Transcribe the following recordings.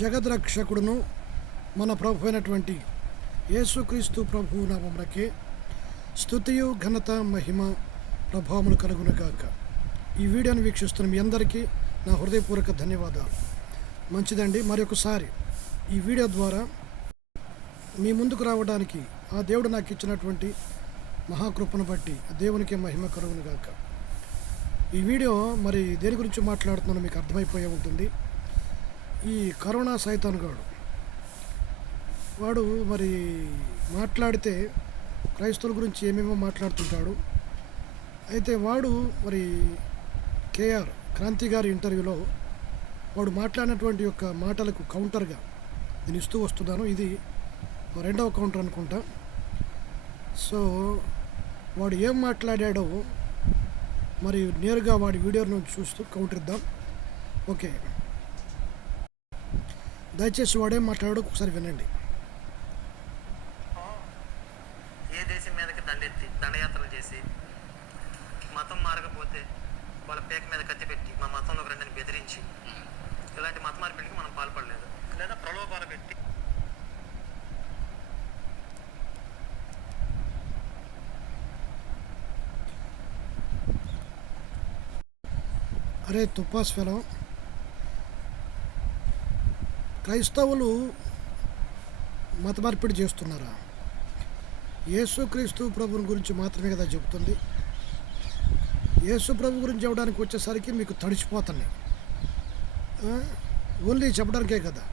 జగద్రక్షకుడును మన ప్రభు అయినటువంటి యేసుక్రీస్తు ప్రభు నామమునకే స్తుతియు ఘనత మహిమ ప్రభావములు కలుగునగాక. ఈ వీడియోను వీక్షిస్తున్న మీ అందరికీ నా హృదయపూర్వక ధన్యవాదాలు. మంచిదండి, మరొకసారి ఈ వీడియో ద్వారా మీ ముందుకు రావడానికి ఆ దేవుడు నాకు ఇచ్చినటువంటి మహాకృపను బట్టి దేవునికి మహిమ కలుగునుగాక. ఈ వీడియో మరి దేని గురించి మాట్లాడుతున్నానో మీకు అర్థమైపోయే ఉంటుంది. ఈ కరోనా సైతాన్గాడు వాడు మరి మాట్లాడితే క్రైస్తవుల గురించి ఏమేమో మాట్లాడుతుంటాడు. అయితే వాడు మరి కేఆర్ క్రాంతి గారి ఇంటర్వ్యూలో వాడు మాట్లాడినటువంటి యొక్క మాటలకు కౌంటర్గా నేను ఇస్తూ వస్తున్నాను. ఇది రెండవ కౌంటర్ అనుకుంటా. సో వాడు ఏం మాట్లాడాడో మరి నేరుగా వాడి వీడియోను చూస్తూ కౌంటర్ ఇద్దాం. ఓకే, దయచేసి వాడేం మాట్లాడాడో ఒకసారి వినండి. ఏ దేశం మీదకి దండెత్తి దండయాత్రలు చేసి మతం మారకపోతే వాళ్ళ పేక మీద కత్తి పెట్టి మా మతంలోకి రండిని బెదిరించి ఇలాంటి మత మార్పిడికి మనం పాల్పడలేదు. లేదా ప్రలోభాలు పెట్టి అరే తుపాస్ ఫెలో, క్రైస్తవులు మత మార్పిడి చేస్తున్నారా? యేసుక్రీస్తు ప్రభుని గురించి మాత్రమే కదా చెబుతుంది. యేసు ప్రభు గురించి చెప్పడానికి వచ్చేసరికి మీకు తడిచిపోతున్నాయి. ఓన్లీ చెప్పడానికే కదా.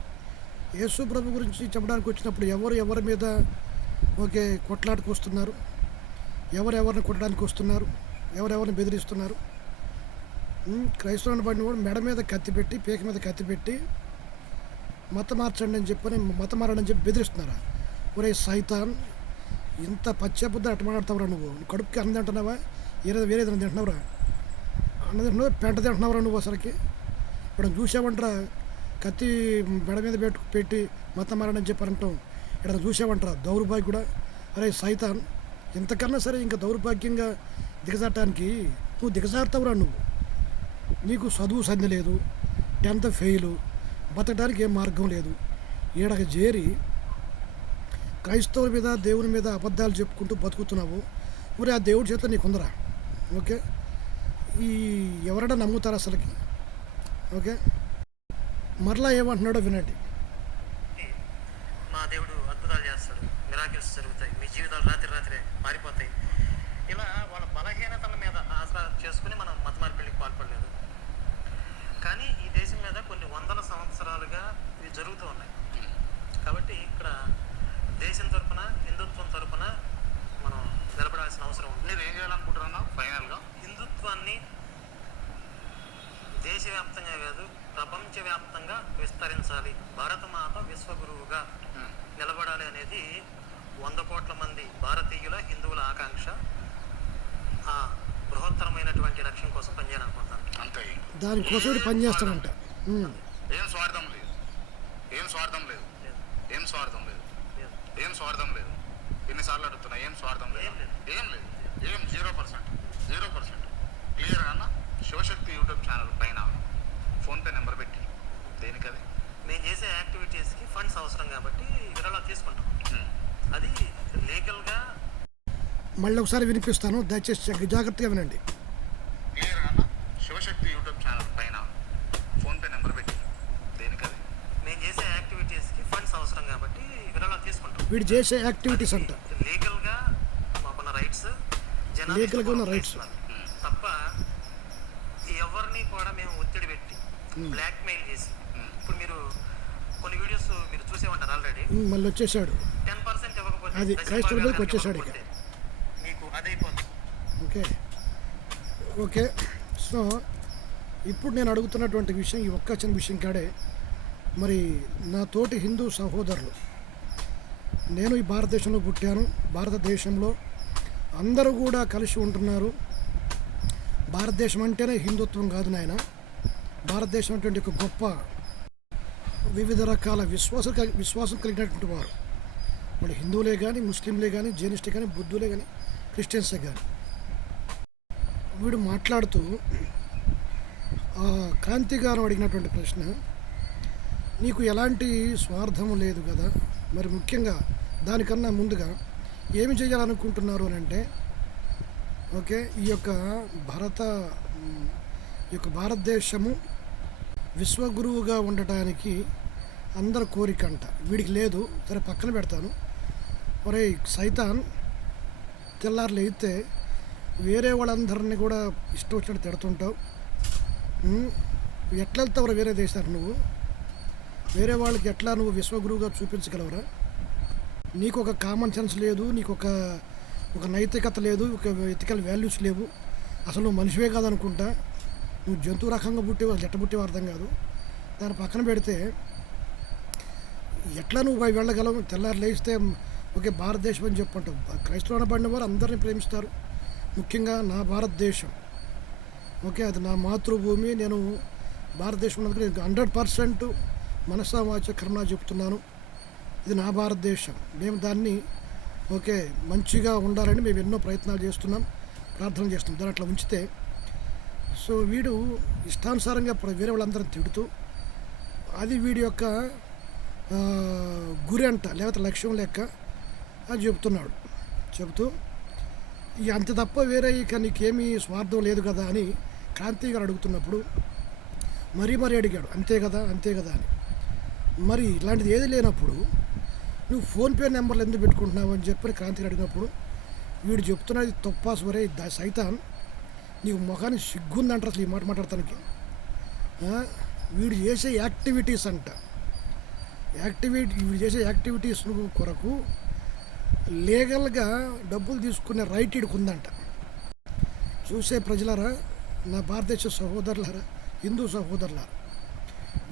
యేసు ప్రభు గురించి చెప్పడానికి వచ్చినప్పుడు ఎవరి మీద ఓకే కొట్లాటకు వస్తున్నారు, ఎవరిని కొట్టడానికి వస్తున్నారు, ఎవరిని బెదిరిస్తున్నారు. క్రైస్తవుని పడిన వాడు మెడ మీద కత్తి పెట్టి పేక మీద కత్తి పెట్టి మత మార్చండి అని చెప్పని మత మారని చెప్పి బెదిరిస్తున్నారా? ఒరే సైతాన్, ఇంత పచ్చబుద్ధ అట్ట మాట్లాడతావురా? నువ్వు కడుపుకి అన్నం తింటున్నావా? వేరే తింటున్నావురా? అన్నం తింటున్నావు, పెంట తింటున్నావురా నువ్వు? అసలుకి ఇప్పుడు చూసావంటరా కత్తి మెడ మీద పెట్టి మత మారని చెప్పి అంటాం. ఇక్కడ చూసావంటరా దౌర్భాగ్యం కూడా. అరే సైతాన్, ఇంతకన్నా సరే ఇంకా దౌర్భాగ్యంగా దిగజారటానికి నువ్వు దిగజారుతావురా? నీకు చదువు సంధి లేదు, 10th ఫెయిలు, బతకడానికి ఏం మార్గం లేదు. ఈడకి చేరి క్రైస్తవుల మీద దేవుని మీద అబద్ధాలు చెప్పుకుంటూ బతుకుతున్నావు. మరి ఆ దేవుడి చేత నీకుందరా? ఓకే, ఈ ఎవరైనా నమ్ముతారు అసలుకి? ఓకే, మరలా ఏమంటున్నాడో వినండి. మా దేవుడు అద్భుతాలు చేస్తాడు, మిరాకిల్స్ జరుగుతాయి, మీ జీవితాలు రాత్రి మారిపోతాయి. ఇలా వాళ్ళ బలహీనతల మీద ఆసరా చేసుకుని మనం మత మార్పిడికి పాల్పడలేదు. కానీ ఈ దేశం మీద కొన్ని వందల సంవత్సరాలుగా ఇవి జరుగుతూ ఉన్నాయి. కాబట్టి ఇక్కడ దేశం తరపున హిందుత్వం తరపున మనం నిలబడాల్సిన అవసరం ఉంది. నేను ఏం చేయాలనుకుంటున్నాను ఫైనల్గా? హిందుత్వాన్ని దేశవ్యాప్తంగా కాదు ప్రపంచవ్యాప్తంగా విస్తరించాలి. భారతమాత విశ్వగురువుగా నిలబడాలి అనేది 100 కోట్ల మంది భారతీయుల హిందువుల ఆకాంక్ష. ఆ బృహత్తరమైనటువంటి లక్ష్యం కోసం పనిచేయాలనుకుంటాను. అంతే, దానికోసం పనిచేస్తాడంట. ఏం స్వార్థం లేదు, ఏం స్వార్థం లేదు, ఏం స్వార్థం లేదు, ఏం స్వార్థం లేదు. ఎన్నిసార్లు అడుగుతున్నా, ఏం స్వార్థం లేదు, ఏం లేదు, ఏం 0%. క్లియర్ అన్న. శివశక్తి యూట్యూబ్ ఛానల్ పైన ఫోన్పే నెంబర్ పెట్టి దేనికది మేము చేసే యాక్టివిటీస్కి ఫండ్స్ అవసరం కాబట్టి విరాళాలు తీసుకుంటాం. అది లీగల్గా. మళ్ళీ ఒకసారి వినిపిస్తాను, దయచేసి జాగ్రత్తగా వినండి. క్లియర్ అన్న. శివశక్తి యూట్యూబ్ ఛానల్ పైన ఫోన్పే నెంబర్ పెట్టి దేనికది మేము చేసే యాక్టివిటీస్కి ఫండ్స్ అవసరం కాబట్టి విరాళాలు తీసుకుంటాం. వీడు చేసే యాక్టివిటీస్ అంట లీగల్గా మాకున్న రైట్స్, లీగల్గా ఉన్న రైట్స్ తప్ప ఎవరిని కూడా మేము ఒత్తిడి పెట్టి బ్లాక్మెయిల్ చేసి. ఇప్పుడు మీరు కొన్ని వీడియోస్ మీరు చూసే ఉంటారు ఆల్రెడీ. మళ్ళీ వచ్చేసాడు 10% ఇవ్వకపోతే అది క్రైస్తవుల మీదకి వచ్చేసాడు ఇక. మీకు అదైపోతుంది. ఓకే. సో ఇప్పుడు నేను అడుగుతున్నటువంటి విషయం ఈ ఒక్క చిన్న విషయం కాడే. మరి నా తోటి హిందూ సహోదరులు, నేను ఈ భారతదేశంలో పుట్టాను, భారతదేశంలో అందరూ కూడా కలిసి ఉంటున్నారు. భారతదేశం అంటేనే హిందుత్వం కాదు నాయన. భారతదేశం అంటే ఒక గొప్ప వివిధ రకాల విశ్వాసం కలిగినటువంటి వారు. వాళ్ళు హిందువులే కానీ, ముస్లింలే కానీ, జైనిస్టే కానీ, బుద్ధులే కానీ, క్రిస్టియన్సే కానీ. వీడు మాట్లాడుతూ క్రాంతి గారు అడిగినటువంటి ప్రశ్న, నీకు ఎలాంటి స్వార్థం లేదు కదా. మరి ముఖ్యంగా దానికన్నా ముందుగా ఏమి చేయాలనుకుంటున్నారు అని అంటే, ఓకే, ఈ యొక్క భారతదేశము విశ్వగురువుగా ఉండటానికి అందరి కోరిక అంట. వీడికి లేదు, సరే పక్కన పెడతాను. ఒరే సైతాన్, తెల్లారులు అయితే వేరే వాళ్ళందరినీ కూడా ఇష్టం వచ్చినట్టు తిడుతుంటావు. ఎట్లా వెళ్తావురా వేరే దేశానికి? నువ్వు వేరే వాళ్ళకి ఎట్లా నువ్వు విశ్వగురువుగా చూపించగలవురా? నీకు ఒక కామన్ సెన్స్ లేదు, నీకు ఒక నైతికత లేదు, ఒక ఎథికల్ వాల్యూస్ లేవు. అసలు నువ్వు మనిషివే కాదనుకుంటా. నువ్వు జంతువు రకంగా పుట్టేవా, ఎట్ట పుట్టేవో అర్థం కాదు. దాన్ని పక్కన పెడితే ఎట్లా నువ్వు వెళ్ళగలవు? తెల్లారు లేస్తే ఓకే భారతదేశం అని చెప్పంటావు. క్రైస్తవులు అనబడిన వారు అందరినీ ప్రేమిస్తారు. ముఖ్యంగా నా భారతదేశం, ఓకే, అది నా మాతృభూమి. నేను భారతదేశం ఉన్నందుకు నేను 100% మనసా వాచ కర్మనా చెప్తున్నాను. ఇది నా భారతదేశం. మేము దాన్ని ఓకే మంచిగా ఉండాలని మేము ఎన్నో ప్రయత్నాలు చేస్తున్నాం, ప్రార్థన చేస్తున్నాం. దాన్ని అట్లా ఉంచితే సో వీడు ఇష్టానుసారంగా వేరే వాళ్ళందరం తిడుతూ అది వీడి యొక్క గురి అంట, లేకపోతే లక్ష్యం లెక్క అని చెబుతూ ఇక అంత తప్ప వేరే ఇక నీకేమీ స్వార్థం లేదు కదా అని క్రాంతి గారు అడుగుతున్నప్పుడు మరీ అడిగాడు, అంతే కదా అని. మరి ఇలాంటిది ఏది లేనప్పుడు నువ్వు ఫోన్పే నెంబర్లు ఎందుకు పెట్టుకుంటున్నావు అని చెప్పి క్రాంతి గారు అడిగినప్పుడు వీడు చెప్తున్నది తొప్పాసు. వరే సైతాన్, నీకు ముఖానికి సిగ్గుందంటారు అసలు ఈ మాట మాట్లాడటానికి. వీడు చేసే యాక్టివిటీస్ అంట, వీడు చేసే యాక్టివిటీస్ కొరకు లీగల్గా డబ్బులు తీసుకునే రైట్ వీడికి ఉందంట. చూసే ప్రజలారా, నా భారతదేశ సహోదరులారా, హిందూ సహోదరులారా,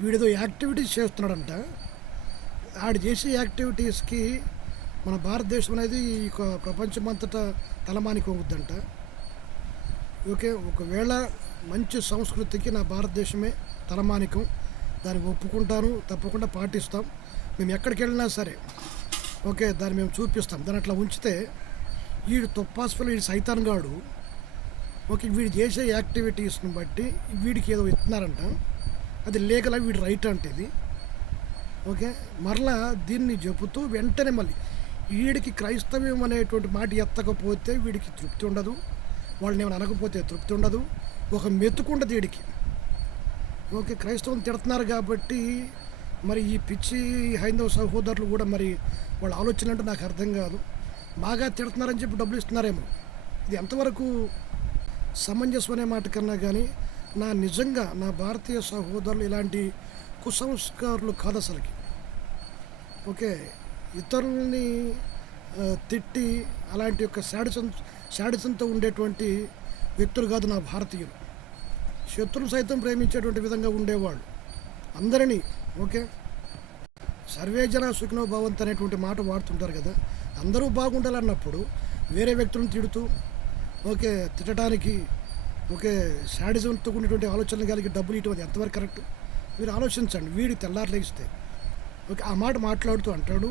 వీడితో యాక్టివిటీస్ చేస్తున్నాడంట. ఆడు చేసే యాక్టివిటీస్కి మన భారతదేశం అనేది ప్రపంచమంతటా తలమానికి వంగుద్దంట. ఓకే, ఒకవేళ మంచి సంస్కృతికి నా భారతదేశమే తలమానికం. దాన్ని ఒప్పుకుంటాను, తప్పకుండా పాటిస్తాం. మేము ఎక్కడికి వెళ్ళినా సరే ఓకే దాన్ని మేము చూపిస్తాం. దాన్ని అట్లా ఉంచితే వీడు తొప్పాసులు, వీడు సైతాన్ గాడు ఓకే వీడు చేసే యాక్టివిటీస్ని బట్టి వీడికి ఏదో ఇస్తున్నారంట. అది లీగల్, వీడి రైట్ అంటే ఇది. ఓకే, మరలా దీన్ని చెబుతూ వెంటనే మళ్ళీ వీడికి క్రైస్తవ్యం అనేటువంటి మాట ఎత్తకపోతే వీడికి తృప్తి ఉండదు, వాళ్ళని ఏమైనా అనకపోతే తృప్తి ఉండదు, ఒక మెతుకుండదు వీడికి. ఓకే, క్రైస్తవం తిడుతున్నారు కాబట్టి మరి ఈ పిచ్చి హైందవ సహోదరులు కూడా మరి వాళ్ళ ఆలోచన అంటే నాకు అర్థం కాదు. బాగా తిడుతున్నారని చెప్పి డబ్బులు ఇస్తున్నారేమో. ఇది ఎంతవరకు సమంజసం అనే మాట కన్నా కానీ నిజంగా నా భారతీయ సహోదరులు ఇలాంటి కుసంస్కారులు కాదు అసలుకి. ఓకే, ఇతరులని తిట్టి అలాంటి యొక్క శాడిసంతో ఉండేటువంటి వ్యక్తులు కాదు నా భారతీయులు. శత్రులు సైతం ప్రేమించేటువంటి విధంగా ఉండేవాళ్ళు అందరినీ. ఓకే, సర్వే జన సుఖినో భవంతు అనేటువంటి మాట వాడుతుంటారు కదా. అందరూ బాగుండాలన్నప్పుడు వేరే వ్యక్తులను తిడుతూ ఓకే తిట్టడానికి ఓకే శాడిజంతో ఉండేటువంటి ఆలోచనలు కలిగి డబ్బులు ఇటువంటి ఎంతవరకు కరెక్ట్? మీరు ఆలోచించండి. వీడి తెల్లారు లేస్తే ఓకే ఆ మాట మాట్లాడుతూ అంటాడు,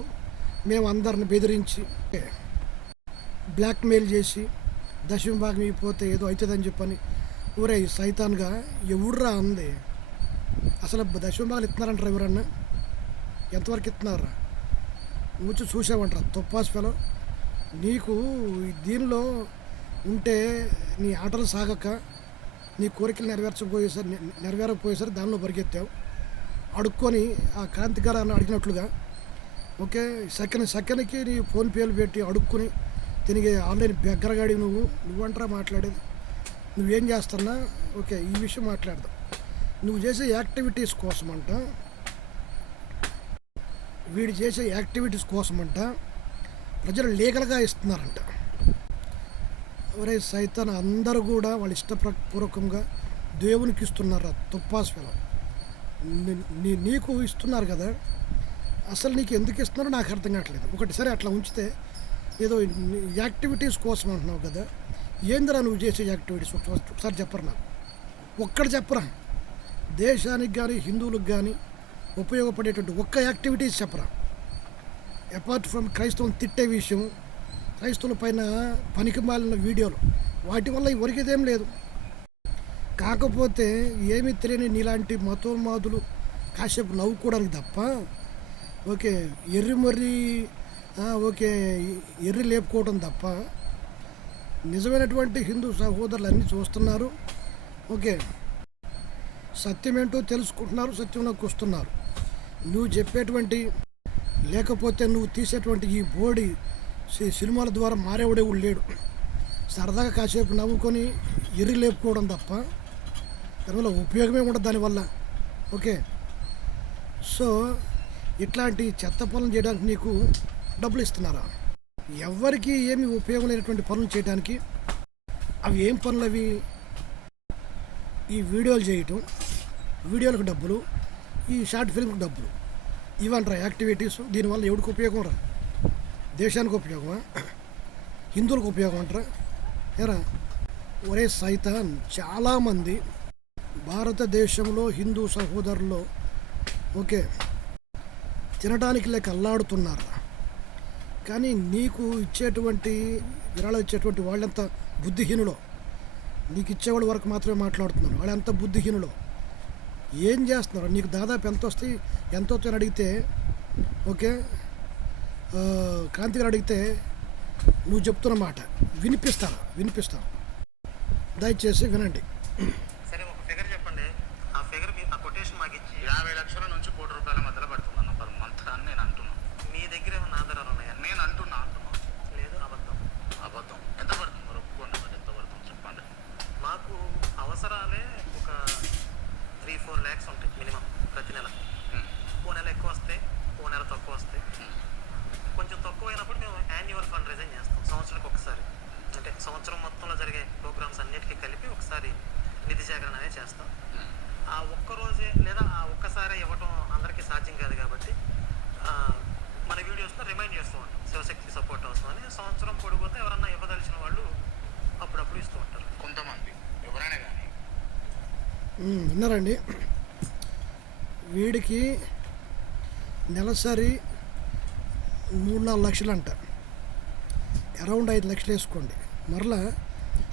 మేము అందరిని బెదిరించి బ్లాక్మెయిల్ చేసి దశమ భాగం అయిపోతే ఏదో అవుతుందని చెప్పని. ఊరే సైతాన్గా ఎవడురా అంది? అసలు దశమ భాగాలు ఇస్తున్నారంటారా ఎవరన్నా? ఎంతవరకు ఇస్తున్నారా? నువ్వు చూసావంటారా తొప్పాస్ ఫెలో? నీకు దీనిలో ఉంటే నీ ఆటలు సాగక నీ కోరికలు నెరవేరకపోయేసరి దానిలో పరిగెత్తావు. అడుక్కొని ఆ క్రాంతి గారు అని అడిగినట్లుగా ఓకే సెకండ్కి నీ ఫోన్పేలు పెట్టి అడుక్కుని తిరిగి ఆన్లైన్ బెగ్గరగాడి నువ్వంటారా మాట్లాడేది? నువ్వేం చేస్తున్నా ఓకే ఈ విషయం మాట్లాడదాం. నువ్వు చేసే యాక్టివిటీస్ కోసమంట, వీడు చేసే యాక్టివిటీస్ కోసమంట ప్రజలు లీగల్గా ఇస్తున్నారంట. ఎవరై సైతాన్ అందరూ కూడా వాళ్ళు ఇష్టపూర్వకంగా దేవునికి ఇస్తున్నారా తొప్పాస్ ఫెలో? నీకు ఇస్తున్నారు కదా, అసలు నీకు ఎందుకు ఇస్తున్నారో నాకు అర్థం కావట్లేదు. ఒకటి సరే అట్లా ఉంచితే ఏదో యాక్టివిటీస్ కోసం అంటున్నావు కదా, ఏందిరా నువ్వు చేసే యాక్టివిటీస్ ఒకసారి చెప్పరా నాకు, ఒక్కటి చెప్పరా. దేశానికి కానీ హిందువులకు కానీ ఉపయోగపడేటువంటి ఒక్క యాక్టివిటీస్ చెప్పరా. అపార్ట్ ఫ్రమ్ క్రైస్తవం తిట్టే విషయం, క్రైస్తవుల పైన పనికి మాలిన వీడియోలు, వాటి వల్ల ఒరిగేదేం లేదు. కాకపోతే ఏమీ తెలియని నీలాంటి మతోన్మాదులు కాసేపు నవ్వుకోవడానికి తప్ప ఓకే ఎర్రి ఓకే ఎర్రి లేపుకోవడం తప్ప నిజమైనటువంటి హిందూ సహోదరులు అన్నీ చూస్తున్నారు. ఓకే సత్యం ఏంటో తెలుసుకుంటున్నారు, సత్యంలోకి వస్తున్నారు. నువ్వు చెప్పేటువంటి లేకపోతే నువ్వు తీసేటువంటి ఈ బోడి సినిమాల ద్వారా మారేవాడేవాడు లేడు. సరదాగా కాసేపు నవ్వుకొని ఎర్రి లేపుకోవడం తప్ప దానివల్ల ఉపయోగమే ఉండదు దానివల్ల. ఓకే సో ఇట్లాంటి చెత్త పనులు చేయడానికి నీకు డబ్బులు ఇస్తున్నారా? ఎవరికి ఏమి ఉపయోగం లేనటువంటి పనులు చేయడానికి. అవి ఏం పనులు అవి? ఈ వీడియోలు చేయటం, వీడియోలకు డబ్బులు, ఈ షార్ట్ ఫిల్మ్కి డబ్బులు, ఇవంటారా యాక్టివిటీస్? దీనివల్ల ఎవరికి ఉపయోగం రా? దేశానికి ఉపయోగమా? హిందువులకు ఉపయోగం అంటారా? ఏరా ఒరే సైతాన్, చాలామంది భారతదేశంలో హిందూ సహోదరుల్లో ఓకే తినడానికి లేక అల్లాడుతున్నారు. కానీ నీకు ఇచ్చేటువంటి విరాళాలు ఇచ్చేటువంటి వాళ్ళంతా బుద్ధిహీనులో. నీకు ఇచ్చేవాళ్ళ వరకు మాత్రమే మాట్లాడుతున్నారు. వాళ్ళంతా బుద్ధిహీనులో. ఏం చేస్తున్నారు? నీకు దాదాపు ఎంత వస్తాయి, ఎంత వస్తాయని అడిగితే ఓకే క్రాంతి గారు అడిగితే నువ్వు చెప్తున్న మాట వినిపిస్తాను. దయచేసి వినండి. సరే ఒక ఫిగర్ చెప్పండి. ఆ ఫిగర్ ఆ కొటేషన్ మాకు ఇచ్చి 50 లక్షల నుంచి ₹1 కోటి మధ్యలో పడుతుందన్న పర్ మంత్ అని నేను అంటున్నాను. మీ దగ్గర ఏమైనా ఆధారాలు ఉన్నాయా? నేను అంటున్నా లేదు, అబద్ధం. ఎంత పడుతుంది మరి? ఒప్పుకోండి, మరి ఎంత పడుతుంది చెప్పండి. మాకు అవసరాలే ఒక 3-4 lakhs ఉంటాయి మినిమం ప్రతి నెల. ఓ నెల ఎక్కువ వస్తాయి, ఓ నెల తక్కువ వస్తాయి. కొంచెం తక్కువ అయినప్పుడు మేము యాన్యువల్ ఫండ్ రైజింగ్ చేస్తాం సంవత్సరానికి ఒకసారి. అంటే సంవత్సరం మొత్తంలో జరిగే ప్రోగ్రామ్స్ అన్నిటికీ కలిపి ఒకసారి నిధి సేకరణ అనేది చేస్తాం. ఆ ఒక్కరోజే లేదా ఆ ఒక్కసారి ఇవ్వటం అందరికీ సాధ్యం కాదు కాబట్టి మన వీడియోస్లో రిమైండ్ చేస్తూ ఉంటాం. శివశక్తి సపోర్ట్ అవసరమని. సంవత్సరం పొడిపోతే ఎవరన్నా ఇవ్వదలిచిన వాళ్ళు అప్పుడప్పుడు ఇస్తూ ఉంటారు. కొంతమంది ఎవరైనా కానీ విన్నారండి. వీడికి నెలసరి 3-4 లక్షలు అంట. అరౌండ్ 5 లక్షలు వేసుకోండి. మరలా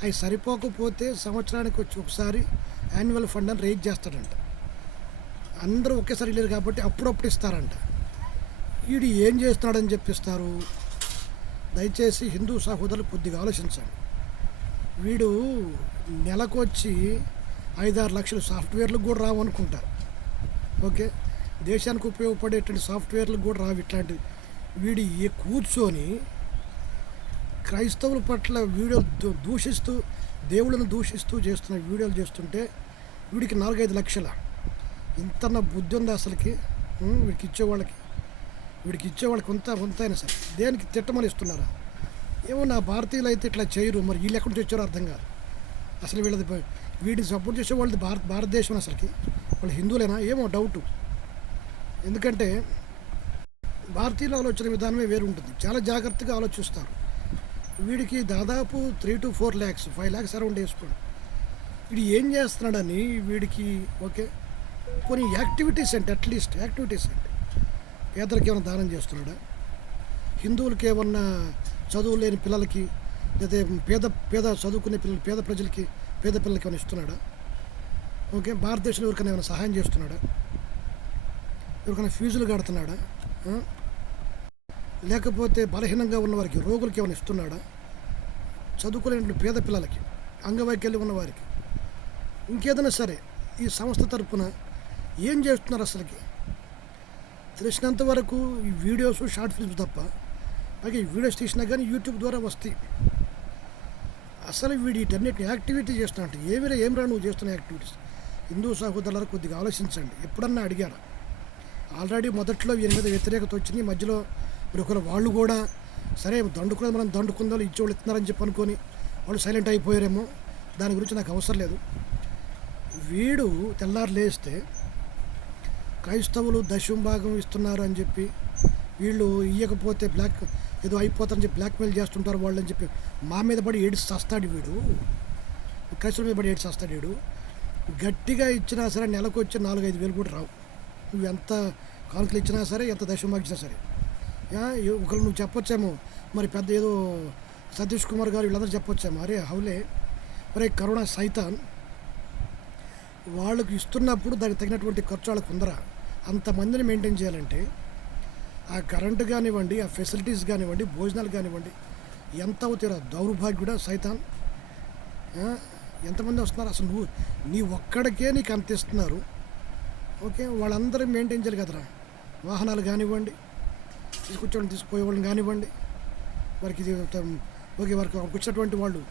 అవి సరిపోకపోతే సంవత్సరానికి వచ్చి ఒకసారి యాన్యువల్ ఫండ్ అని రేజ్ చేస్తాడంట. అందరూ ఒకేసారి లేరు కాబట్టి అప్పుడప్పుడు ఇస్తారంట. వీడు ఏం చేస్తున్నాడని చెప్పిస్తారు. దయచేసి హిందూ సహోదరులు కొద్దిగా ఆలోచించండి. వీడు నెలకొచ్చి 5-6 లక్షలు సాఫ్ట్వేర్లకు కూడా రావు అనుకుంటారు. ఓకే దేశానికి ఉపయోగపడేటువంటి సాఫ్ట్వేర్లకు కూడా రావు ఇట్లాంటివి. వీడి కూర్చొని క్రైస్తవుల పట్ల వీడియోలు దూషిస్తూ, దేవుళ్ళను దూషిస్తూ చేస్తున్న వీడియోలు చేస్తుంటే వీడికి 4-5 లక్షల ఇంతన్న బుద్ధి ఉంది అసలుకి. వీడికి ఇచ్చేవాళ్ళకి కొంత అయినా సరే దేనికి తిట్టమని ఇస్తున్నారా? ఏమో నా భారతీయులు అయితే ఇట్లా చేయరు. మరి వీళ్ళు ఎక్కడి నుంచి వచ్చారో అర్థం కాదు. అసలు వీడిని సపోర్ట్ చేసే వాళ్ళది భారతదేశం అసలుకి వాళ్ళు హిందువులేనా ఏమో డౌటు. ఎందుకంటే భారతీయుల ఆలోచన విధానమే వేరు ఉంటుంది. చాలా జాగ్రత్తగా ఆలోచిస్తారు. వీడికి దాదాపు 3-4 lakhs 5 lakhs అరౌండ్ వేసుకోండి. వీడు ఏం చేస్తున్నాడని వీడికి ఓకే కొన్ని యాక్టివిటీస్ అంటే అట్లీస్ట్ యాక్టివిటీస్ అంటే పేదలకు ఏమైనా దానం చేస్తున్నాడా? హిందువులకి ఏమన్నా చదువు లేని పిల్లలకి లేదా పేద చదువుకునే పిల్లలు పేద ప్రజలకి పేద పిల్లలకి ఏమైనా ఇస్తున్నాడా? ఓకే భారతదేశంలో ఎవరికైనా ఏమైనా సహాయం చేస్తున్నాడా? ఎవరికైనా ఫీజులు కడుతున్నాడా? లేకపోతే బలహీనంగా ఉన్నవారికి రోగులకి ఏమైనా ఇస్తున్నాడా? చదువుకునే పేద పిల్లలకి, అంగవైకల్యం ఉన్నవారికి, ఇంకేదైనా సరే ఈ సంస్థ తరఫున ఏం చేస్తున్నారు అసలుకి? తెలిసినంత వరకు ఈ వీడియోస్ షార్ట్ ఫిల్మ్స్ తప్ప అలాగే ఈ వీడియోస్ తీసినా కానీ యూట్యూబ్ ద్వారా వస్తాయి. అసలు వీడి వీటన్నిటిని యాక్టివిటీ చేస్తున్నట్టు ఏమిరా నువ్వు చేస్తున్న యాక్టివిటీస్? హిందూ సహోదరులకు కొద్దిగా ఆలోచించండి. ఎప్పుడన్నా అడిగారా? ఆల్రెడీ మొదట్లో వీరి మీద వ్యతిరేకత వచ్చింది. మధ్యలో మరి ఒకరు వాళ్ళు కూడా సరే మనం దండుకుందాం ఇచ్చేవాళ్ళు ఇస్తున్నారని చెప్పి అనుకొని వాళ్ళు సైలెంట్ అయిపోయారేమో. దాని గురించి నాకు అవసరం లేదు. వీడు తెల్లారు లేస్తే క్రైస్తవులు దశంభాగం ఇస్తున్నారు అని చెప్పి వీళ్ళు ఇవ్వకపోతే ఏదో అయిపోతారని చెప్పి బ్లాక్మెయిల్ చేస్తుంటారు వాళ్ళు అని చెప్పి మా మీద పడి ఏడ్చి వస్తాడు వీడు. క్రైస్తవుల మీద పడి ఏడ్చి వస్తాడు వీడు. గట్టిగా ఇచ్చినా సరే నెలకు వచ్చి 4-5 వేలు కూడా రావు. నువ్వు ఎంత కానుకలు ఇచ్చినా సరే, ఎంత దశంభాగం ఇచ్చినా సరే. ఒకరు నువ్వు చెప్పొచ్చేమో మరి పెద్ద ఏదో సతీష్ కుమార్ గారు వీళ్ళందరూ చెప్పొచ్చేమో, అరే హౌలే అరే కరోనా సైతాన్ వాళ్ళకు ఇస్తున్నప్పుడు దానికి తగినటువంటి ఖర్చు వాళ్ళకు ఉందరా? అంతమందిని మెయింటైన్ చేయాలంటే ఆ కరెంటు కానివ్వండి, ఆ ఫెసిలిటీస్ కానివ్వండి, భోజనాలు కానివ్వండి, ఎంత అవుతారో దౌర్భాగ్యుడా సైతాన్. ఎంతమంది వస్తున్నారు అసలు? నీ ఒక్కడికే నీకు అంత ఇస్తున్నారు. ఓకే, వాళ్ళందరూ మెయింటైన్ చేయాలి కదరా. వాహనాలు కానివ్వండి, తీసుకుపోయేవాళ్ళని కానివ్వండి, వారికి ఓకే వారికి వచ్చినటువంటి వాళ్ళు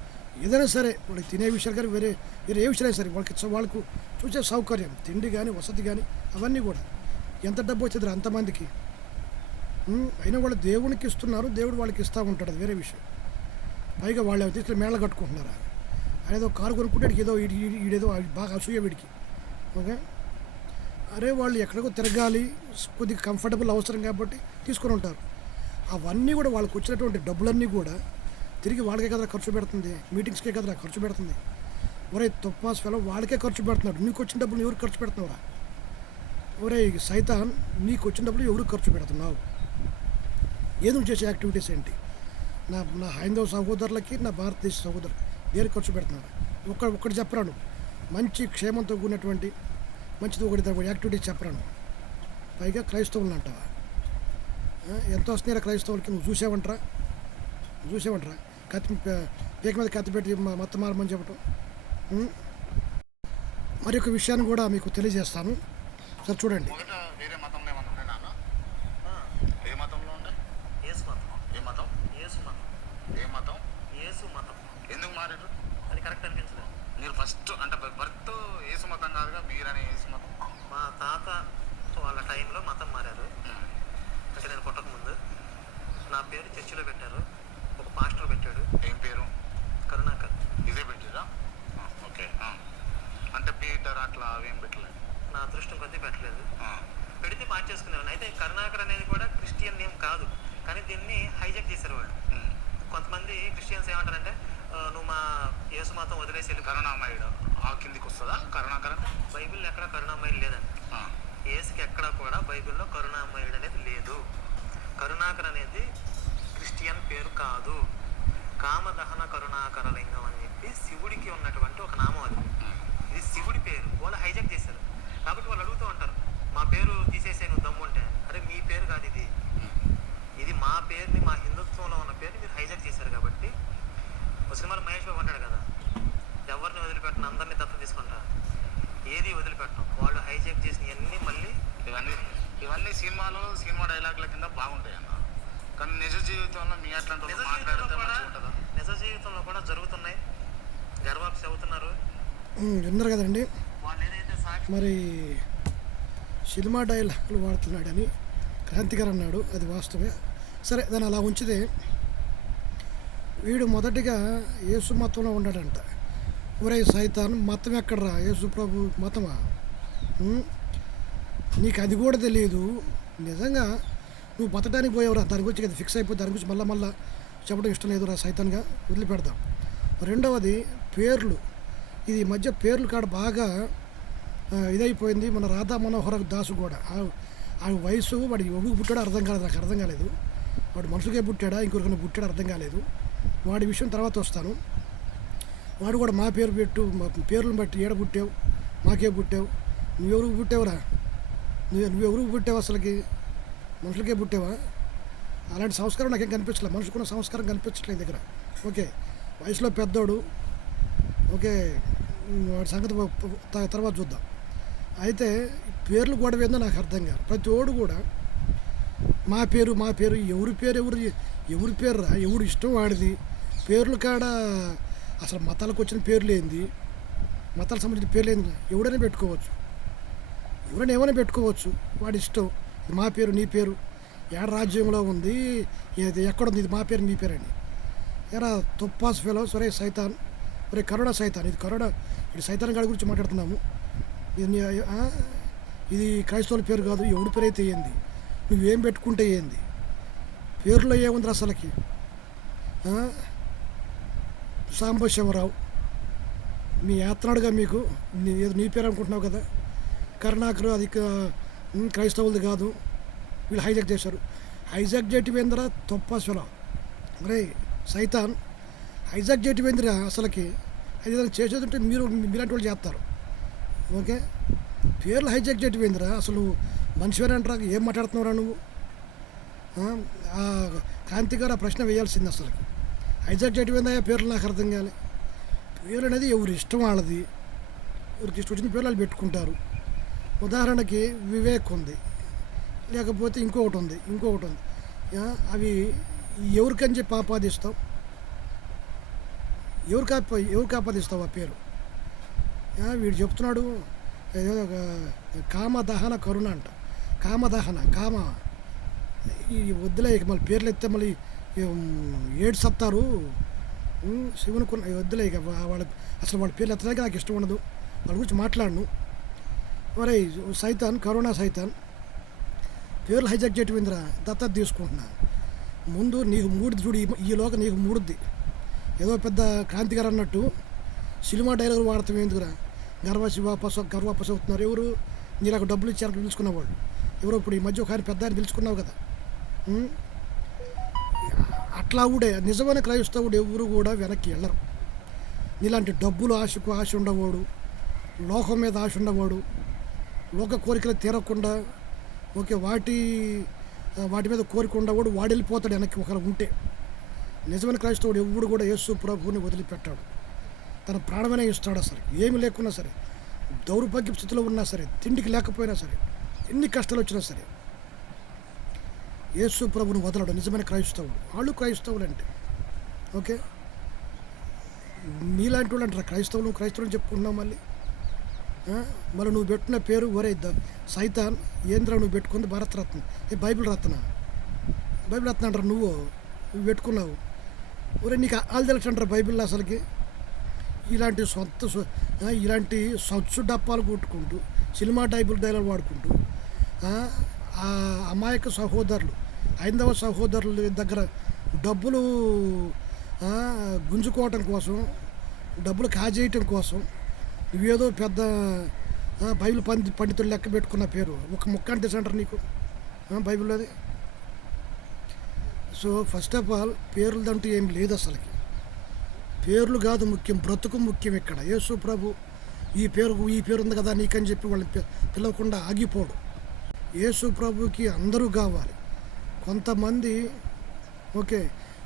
ఏదైనా సరే వాళ్ళకి తినే విషయాలు కానీ వేరే వేరే ఏ విషయాలు సరే వాళ్ళకు చూసే సౌకర్యం, తిండి కానీ వసతి కానీ అవన్నీ కూడా ఎంత డబ్బు వచ్చేది అంతమందికి. అయినా వాళ్ళు దేవునికి ఇస్తున్నారు, దేవుడు వాళ్ళకి ఇస్తూ ఉంటాడు, అది వేరే విషయం. పైగా వాళ్ళు తీసుకుని మేళ కట్టుకుంటున్నారా? అనేదో కారు కొనుక్కుంటే ఏదో ఈడేదో బాగా అసూయ వీడికి. ఓకే, అరే వాళ్ళు ఎక్కడికో తిరగాలి, కొద్దిగా కంఫర్టబుల్ అవసరం కాబట్టి తీసుకొని ఉంటారు. అవన్నీ కూడా వాళ్ళకి వచ్చినటువంటి డబ్బులన్నీ కూడా తిరిగి వాళ్ళకే కదరా ఖర్చు పెడుతుంది, మీటింగ్స్కే కదరా ఖర్చు పెడుతుంది. ఒరే తొప్పాస్ ఫెలో వాళ్ళకే ఖర్చు పెడుతున్నాడు. నీకు వచ్చిన డబ్బులు ఎవరికి ఖర్చు పెడుతున్నావురా? ఒరే సైతాన్, నీకు వచ్చిన డబ్బులు ఎవరికి ఖర్చు పెడుతున్నావు? ఏదో చేసే యాక్టివిటీస్ ఏంటి? నా హైందవ సహోదరులకి, నా భారతదేశ సహోదరులు దేనికి ఖర్చు పెడుతున్నారు? ఒక్కటి చెప్పరాను, మంచి క్షేమంతో కూడినటువంటి మంచిది ఒకటి యాక్టివిటీస్ చెప్పరాను. పైగా క్రైస్తవులు అంటావా? ఎంత వస్తున్నారా క్రైస్తవులకి? నువ్వు చూసావంటరా కత్తి పేక మీద కత్తి పెట్టి మొత్తం మారమని చెప్పటం. మరి ఒక విషయాన్ని కూడా మీకు తెలియజేస్తాను సార్, చూడండి. వేరే మతంలో ఏమన్నా ఉన్నాయి నాన్న? ఏ మతంలో ఉండే? యేసు మతం. ఏ మతం? యేసు మతం. ఏ మతం? యేసు మతం. ఎందుకు మారారు? అది కరెక్ట్ అనిపించలేదు. మీరు ఫస్ట్ అంటే బర్త్ యేసు మతం కాదుగా, మీరనే యేసు మతం. మా తాత వాళ్ళ టైంలో మతం మారారు. అంటే నేను పుట్టకముందు నా పేరు చర్చిలో పెట్టారు, ఒక పాస్టర్ పెట్టాడు. ఏం పేరు? కరుణాకర్. ఇదే పెట్టిరా? ఓకే. అంటే పీటర్ అట్లా అవేం పెట్టలేదు? నా అదృష్టం కొద్దీ పెట్టలేదు, పెడితే మార్చేసుకునేవాడిని. అయితే కరుణాకర్ అనేది కూడా క్రిస్టియన్ నేమ్ కాదు, కానీ దీన్ని హైజాక్ చేశారు వాళ్ళు. కొంతమంది క్రిస్టియన్స్ ఏమంటారంటే, నువ్వు మా యేసు మతం వదిలేసి వెళ్ళి కరుణామయుడు ఆ కిందికి వస్తుందా కరుణాకర్? బైబిల్లో ఎక్కడ కరుణామయుడు లేదండి. యేసుకి ఎక్కడ కూడా బైబిల్లో కరుణామయుడు అనేది లేదు. కరుణాకర్ అనేది క్రిస్టియన్ పేరు కాదు. కామదహన కరుణాకర లింగం అని చెప్పి శివుడికి ఉన్నటువంటి ఒక నామం అది. ఇది శివుడి పేరు, వాళ్ళు హైజాక్ చేశారు. కాబట్టి వాళ్ళు అడుగుతూ ఉంటారు, మా పేరు తీసేసే నువ్వు దమ్ము ఉంటే. అరే మీ పేరు కాదు ఇది, ఇది మా పేరుని, మా హిందుత్వంలో ఉన్న పేరుని మీరు హైజాక్ చేశారు. కాబట్టి ఒక సినిమాలో మహేష్ బాబు అంటాడు కదా, ఎవరిని వదిలిపెట్టను, అందరినీ దత్తత తీసుకుంటా, ఏది వదిలిపెట్టను. వాళ్ళు హైజాక్ చేసినవన్నీ మళ్ళీ ఇవన్నీ సినిమా డైలాగుల కింద బాగుంటాయి అన్న. కానీ నిజ జీవితంలో మీ అట్లాంటి నిజ జీవితంలో కూడా జరుగుతున్నాయి, గర్వాప్సి అవుతున్నారు. విన్నారు కదండి. వాళ్ళు ఏదైతే సాక్షి మరి సినిమా డైలాగులు వాడుతున్నాడని క్రాంతిగారు అన్నాడు, అది వాస్తవే. సరే, దాన్ని అలా ఉంచితే వీడు మొదటిగా యేసు మతంలో ఉన్నాడంట. ఒరే సైతాన్, మతం ఎక్కడరా? యేసు ప్రభు మతమా? నీకు అది కూడా తెలియదు. నిజంగా నువ్వు బతకడానికి పోయేవరా, దాని గురించి కదా ఫిక్స్ అయిపోయి దాని గురించి మళ్ళీ చెప్పడం ఇష్టం లేదు రా సైతాన్గా, వదిలిపెడదాం. రెండవది పేర్లు. ఇది మధ్య పేర్లు కాడ బాగా ఇదైపోయింది. మన రాధా మనోహర దాసు కూడా ఆ వయసు, వాడు ఎవరికి పుట్టాడో అర్థం కాలేదు, నాకు అర్థం కాలేదు. వాడు మనుషులకే పుట్టాడా ఇంకొకరికైనా పుట్టాడో అర్థం కాలేదు. వాడి విషయం తర్వాత వస్తాను. వాడు కూడా మా పేరు పెట్టు, మా పేర్లను బట్టి ఏడ పుట్టావు, మాకే పుట్టావు, నువ్వెవరికి పుట్టావురా, నువ్వెవరికి పుట్టావు, అసలుకి మనుషులకే పుట్టావా? అలాంటి సంస్కారం నాకేం కనిపించలేదు, మనుషుకున్న సంస్కారం కనిపించట్లేదు దగ్గర. ఓకే, వయసులో పెద్దోడు, ఓకే, వాడి సంగతి తర్వాత చూద్దాం. అయితే పేర్లు గొడవ ఏందో నాకు అర్థం కాదు. ప్రతి ఓడు కూడా మా పేరు ఎవరి పేరు రా, ఎవడు ఇష్టం వాడిది. పేర్లు కాడ అసలు మతాలకు వచ్చిన పేర్లు ఏంది, మతాలకు సంబంధించిన పేర్లు ఏంది, ఎవడైనా పెట్టుకోవచ్చు, ఎవరైనా ఏమైనా పెట్టుకోవచ్చు, వాడి ఇష్టం. ఇది మా పేరు, నీ పేరు, ఏడ రాజ్యంలో ఉంది, ఇది ఎక్కడుంది, ఇది మా పేరు నీ పేరు అని. ఎరా తొప్పాస్ ఫెలో, సరే సైతాన్, ఒరే కరోనా సైతాన్, ఇది సైతాన్ గాడి గురించి మాట్లాడుతున్నాము. ఇది క్రైస్తవుల పేరు కాదు, ఎవడి పేరు అయితే ఏంది, నువ్వేం పెట్టుకుంటే ఏంది, పేరులో ఏముంది అసలుకి? సాంబశివరావు, మీ యాత్రాడుగా మీకు నీ పేరు అనుకుంటున్నావు కదా. కరుణాకర్ అది క్రైస్తవులది కాదు, వీళ్ళు హైజాక్ చేశారు. హైజాక్ చేయటమేందిరా తొప్పాస్వరావు, రే సైతాన్, హైజాక్ చేయటమేందిరా అసలుకి? అది ఏదైనా చేసేది ఉంటే మీలాంటి వాళ్ళు చేస్తారు. ఓకే, పేర్లు హైజాక్ చేయటమేందిరా? అసలు మనిషివేనా అంటారా, ఏం మాట్లాడుతున్నావురా నువ్వు? ఆ కాంతి గారు ఆ ప్రశ్న వేయాల్సింది అసలు. హైజాక్ చేయటం ఏందా పేర్లు నాకు అర్థం కాలే. పేరు అనేది ఎవరి ఇష్టం వాళ్ళది, ఎవరికి ఇష్టం వచ్చిన పేర్లు వాళ్ళు పెట్టుకుంటారు. ఉదాహరణకి వివేక్ ఉంది, లేకపోతే ఇంకొకటి ఉంది. అవి ఎవరికని చెప్పి ఆపాదిస్తాం? ఎవరికి ఆపాదిస్తావు ఆ పేరు? వీడు చెప్తున్నాడు ఏదో కామదహన కరుణ అంట. కామ ఈ వద్దులే, ఇక మళ్ళీ పేర్లు ఎత్తే మళ్ళీ ఏడు సత్తారు. శివునికి వద్దులే, ఇక అసలు వాళ్ళ పేర్లు ఎత్తడానికి నాకు ఇష్టం ఉండదు, వాళ్ళ గురించి మాట్లాడను. మరి సైతాన్, కరోనా సైతాన్ పేర్లు హైజాక్ చేయటం ఇందిరా, దత్తత తీసుకుంటున్నా. ముందు నీకు మూడుది చూడు, ఈలోగా నీకు మూడుద్ది. ఏదో పెద్ద క్రాంతి గారు అన్నట్టు సినిమా డైలాగులు వాడతాం ఎందుకురా? గర్వపస అవుతున్నారు ఎవరు? నీకు డబ్బులు ఇచ్చారు పిలుచుకున్నవాళ్ళు ఎవరో. ఇప్పుడు ఈ మధ్య ఒక ఆయన పెద్ద ఆయన పిలుచుకున్నావు కదా. అట్లా కూడా నిజమైన క్రైస్తవుడు ఎవరు కూడా వెనక్కి వెళ్ళరు. నీలాంటి డబ్బులు ఆశ ఉండవాడు, లోకం మీద ఆశ ఉండవాడు, లోక కోరికలు తీరకుండా వాటి మీద కోరిక ఉండవాడు, వాడు వెళ్ళిపోతాడు వెనక్కి ఒకరు ఉంటే. నిజమైన క్రైస్తవుడు ఎవడు కూడా యేసు ప్రభువుని వదిలిపెట్టాడు, తన ప్రాణమైనా ఇస్తాడు. అసలు ఏమి లేకున్నా సరే, దౌర్భాగ్య స్థితిలో ఉన్నా సరే, తిండికి లేకపోయినా సరే, ఎన్ని కష్టాలు వచ్చినా సరే యేసు ప్రభువుని వదలడు నిజమైన క్రైస్తవుడు. వాళ్ళు క్రైస్తవులు అంటే ఓకే. నీలాంటి వాళ్ళు అంటారు క్రైస్తవులు చెప్పుకున్నావు. మళ్ళీ నువ్వు పెట్టిన పేరు ఒరే సైతాన్ ఏంద్ర, నువ్వు పెట్టుకుంది భారతరత్న, బైబిల్ రత్న అంటారు. నువ్వు పెట్టుకున్నావు. ఒరే నీకు వాళ్ళు తెలుసు అంటారు బైబిల్ అసలుకి. ఇలాంటి ఇలాంటి సచ్చు డప్పాలు కొట్టుకుంటూ, సినిమా డైలాగ్ వాడుకుంటూ, ఆ అమాయక సహోదరులు, హైందవ సహోదరుల దగ్గర డబ్బులు గుంజుకోవటం కోసం, డబ్బులు కాజేయటం కోసం నువ్వేదో పెద్ద బైబిల్ పండితులు లెక్క పెట్టుకున్న పేరు ఒక ముక్క అంటే సెంటర్ నీకు బైబిల్లోది. సో ఫస్ట్ ఆఫ్ ఆల్ పేర్లదంటూ ఏం లేదు అసలుకి. పేర్లు కాదు ముఖ్యం, బ్రతుకు ముఖ్యం. ఇక్కడ యేసు ప్రభు ఈ పేరు ఉంది కదా నీకని చెప్పి వాళ్ళని పిలవకుండా ఆగిపోడు. యేసు ప్రభుకి అందరూ కావాలి. కొంతమంది ఓకే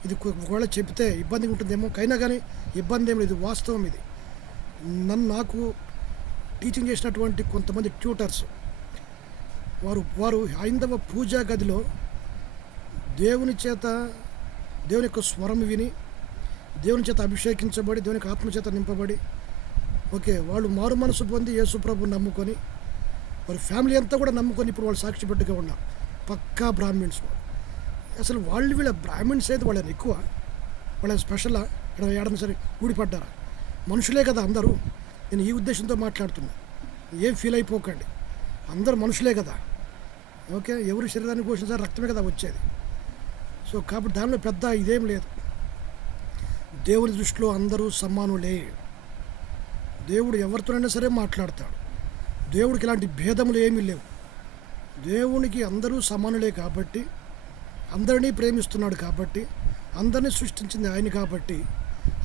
ఇది ఒకవేళ చెప్తే ఇబ్బందిగా ఉంటుందేమో, అయినా కానీ ఇబ్బంది ఏం లేదు, వాస్తవం ఇది. నాకు టీచింగ్ చేసినటువంటి కొంతమంది ట్యూటర్స్ వారు హైందవ పూజా గదిలో దేవుని యొక్క స్వరం విని, దేవుని చేత అభిషేకించబడి, దేవునికి ఆత్మచేత నింపబడి ఓకే వాళ్ళు మారు మనసు పొంది యేసు ప్రభుని నమ్ముకొని, వారి ఫ్యామిలీ అంతా కూడా నమ్ముకొని ఇప్పుడు వాళ్ళు సాక్షిపెట్టుగా ఉన్నారు. పక్కా బ్రాహ్మిన్స్ వాళ్ళు. అసలు వీళ్ళ బ్రాహ్మిన్స్ అయితే వాళ్ళని ఎక్కువ, వాళ్ళ స్పెషల్గా ఇక్కడ ఏడన్నా సరే ఊడిపడ్డారా? మనుషులే కదా అందరూ. నేను ఈ ఉద్దేశంతో మాట్లాడుతున్నా, ఏం ఫీల్ అయిపోకండి, అందరూ మనుషులే కదా ఓకే. ఎవరి శరీరాన్ని పోషించిన రక్తమే కదా వచ్చేది. సో కాబట్టి దానిలో పెద్ద ఇదేం లేదు. దేవుని దృష్టిలో అందరూ సమానులే. దేవుడు ఎవరితోనైనా సరే మాట్లాడతాడు. దేవుడికి ఇలాంటి భేదములు ఏమీ లేవు. దేవునికి అందరూ సమానులే కాబట్టి, అందరినీ ప్రేమిస్తున్నాడు కాబట్టి, అందరినీ సృష్టించింది ఆయన కాబట్టి,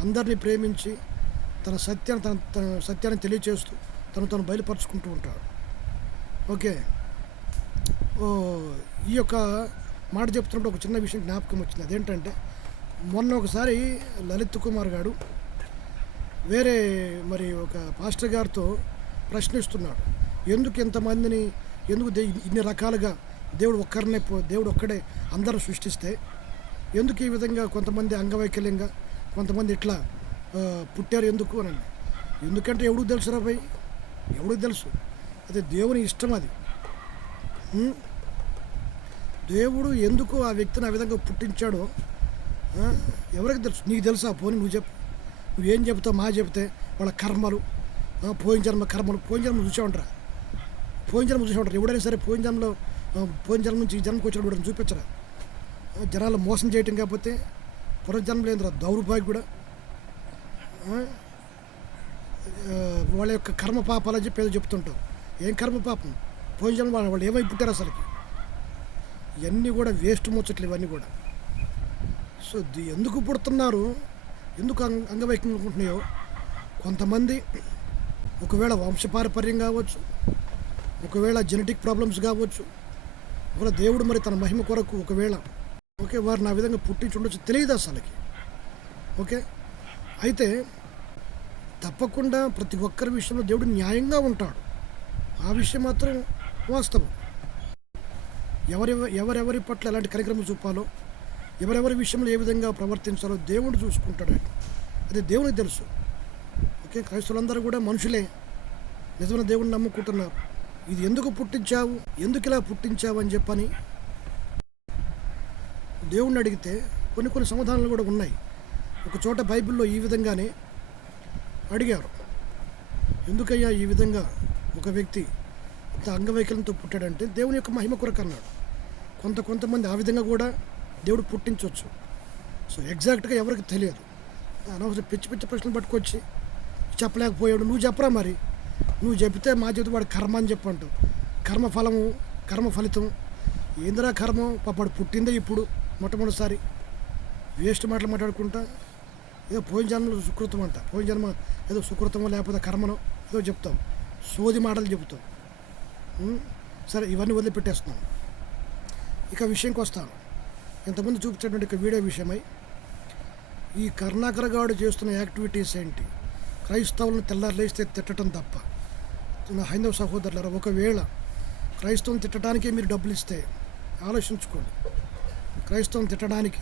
అందరినీ ప్రేమించి తన సత్యాన్ని తెలియచేస్తూ తను బయలుపరుచుకుంటూ ఉంటాడు ఓకే. ఈ యొక్క మాట చెప్తున్నప్పుడు ఒక చిన్న విషయం జ్ఞాపకం వచ్చింది. అదేంటంటే మొన్న ఒకసారి లలిత్ కుమార్ గారు వేరే మరి ఒక పాస్టర్ గారితో ప్రశ్నిస్తున్నాడు, ఎందుకు ఇంతమందిని, ఎందుకు ఇన్ని రకాలుగా దేవుడు ఒక్కడే అందరూ సృష్టిస్తే ఎందుకు ఈ విధంగా కొంతమంది అంగవైకల్యంగా, కొంతమంది ఇట్లా పుట్టారు ఎందుకు అని. ఎందుకంటే ఎవడికి తెలుసురా భయ్, ఎవడికి తెలుసు? అదే దేవుని ఇష్టం అది. దేవుడు ఎందుకు ఆ వ్యక్తిని ఆ విధంగా పుట్టించాడో ఎవరికి తెలుసు? నీకు తెలుసా? పోనీ నువ్వు చెప్పు, నువ్వేం చెప్తావు? చెప్తే వాళ్ళ కర్మలు, పోయిన జన్మ చూసామంటారా? ఎవడైనా సరే పోయిన జన్మ నుంచి ఈ జన్మకు వచ్చిన కూడా చూపించరా? జనాలు మోసం చేయటం కాకపోతే పునర్జన్మ లేదురా, దౌర్భాగ్యం కూడా. వాళ్ళ యొక్క కర్మ పాపాలని చెప్పి ఏదో చెప్తుంటావు. ఏం కర్మ పాపం? పోయిన జన్మ వాళ్ళు ఏమై పుట్టారు అసలుకి? ఇవన్నీ కూడా వేస్ట్ ముచ్చట్లు ఇవన్నీ కూడా. సో ఎందుకు పుడుతున్నారు, ఎందుకు అంగవైకల్యం అనుకుంటున్నాయో కొంతమంది ఒకవేళ వంశపారపర్యం కావచ్చు, ఒక ఒకవేళ జెనెటిక్ ప్రాబ్లమ్స్ కావచ్చు, ఒకవేళ దేవుడు మరి తన మహిమ కొరకు ఒకవేళ వారిని ఆ విధంగా పుట్టించి ఉండొచ్చు, తెలియదు అసలుకి. అయితే తప్పకుండా ప్రతి ఒక్కరి విషయంలో దేవుడు న్యాయంగా ఉంటాడు. ఆ విషయం మాత్రం వాస్తవం. ఎవరెవరి పట్ల ఎలాంటి కార్యక్రమం చూపాలో, ఎవరెవరి విషయంలో ఏ విధంగా ప్రవర్తించాలో దేవుడు చూసుకుంటాడు. అది దేవునికి తెలుసు. క్రైస్తవులందరూ కూడా మనుషులే, నిజమైన దేవుడిని నమ్ముకుంటున్నారు. ఇది ఎందుకు పుట్టించావు, ఎందుకు ఇలా పుట్టించావు అని చెప్పని దేవుణ్ణి అడిగితే కొన్ని సమాధానాలు కూడా ఉన్నాయి. ఒక చోట బైబిల్లో ఈ విధంగానే అడిగారు, ఎందుకయ్యా ఈ విధంగా ఒక వ్యక్తి అంగవైకల్యంతో పుట్టాడంటే దేవుని యొక్క మహిమ కొరకు అన్నాడు. కొంతమంది ఆ విధంగా కూడా దేవుడు పుట్టించవచ్చు. సో ఎగ్జాక్ట్గా ఎవరికి తెలియదు. అనవసరం పిచ్చి ప్రశ్నలు పట్టుకొచ్చి చెప్పలేకపోయాడు. నువ్వు చెప్పరా, మరి నువ్వు చెప్తే మా చేతి వాడు కర్మ అని చెప్పంటావు. కర్మ ఫలితం ఏందిరా కర్మ? పాపాడు పుట్టిందే ఇప్పుడు మొట్టమొదటిసారి. వేస్ట్ మాటలు మాట్లాడుకుంటా ఏదో పోయిన జన్మలో సుకృతం అంట, పోయిన జన్మ ఏదో సుకృతమో లేకపోతే కర్మనో ఏదో చెప్తాం, సోది మాటలు చెబుతాం. సరే, ఇవన్నీ వదిలిపెట్టేస్తున్నాం. ఇక విషయంకి వస్తాను. ఇంతకుముందు చూపించేటువంటి వీడియో విషయమై ఈ కరుణాకర్ గారు చేస్తున్న యాక్టివిటీస్ ఏంటి? క్రైస్తవులను తెల్లారు లేస్తే తిట్టడం తప్ప. హైందవ సహోదరులారా, ఒకవేళ క్రైస్తవం తిట్టడానికే మీరు డబ్బులు ఇస్తే ఆలోచించుకోండి. క్రైస్తవం తిట్టడానికి,